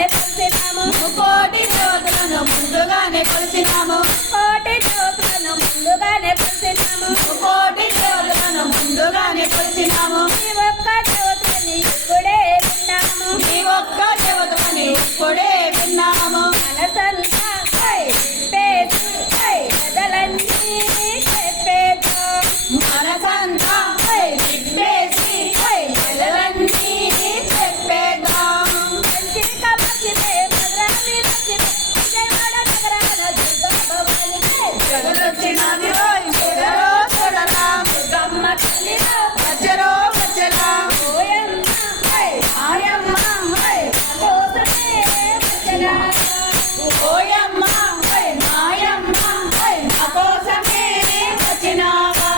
ముందుగానే కొలిసినాము కోటి దేవతలను ముందుగానే కొలిసినాము కోటి దేవతలను ముందుగానే కొలిసినాము కోటి దేవతలను ముందుగానే కొలిసినాము ఈ ఒక్క దేవతని ఇప్పుడే విన్నాము ఈ ఒక్క దేవతని ఇప్పుడే విన్నాము మనసంతా చెప్పేసి కథలన్నీ చెప్పేద్దాం మనసంతా తిప్పేసి ఎదలన్నీ చెప్పేద్దాం మంచిక మంచిదే మధురాన్ని నచ్చితే విజయవాడ నగరాన దుర్గా భవానికే జగదొచ్చినది రోయ్ చూడరో చూడరా దుర్గమ్మ తల్లిలో వచ్చరో వచ్చరా ఓయమ్మ ఆయమ్మ కోసమే వచ్చగా ఓయమ్మ మాయమ్మ నా కోసమే వచ్చినావా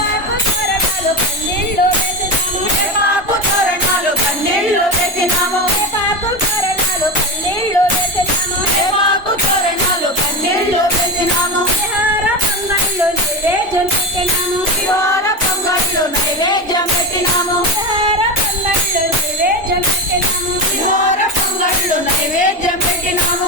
పాకు తోరణాలు కన్నీళ్ళు వేసినాము పాపు తోరణాలు కన్నీళ్ళు వేసినాము పాకు తోరణాలు కన్నీళ్ళు వేసినాము పాపు తోరణాలు కన్నీళ్ళు వేసినాము విహార పొంగళ్ళు నైవేద్యం పెట్టినాము విహార పొంగళ్ళు నైవేద్యం పెట్టినాము విహార పొంగళ్ళు నైవేద్యం పెట్టినాము విహార పొంగళ్ళు నైవేద్యం పెట్టినాము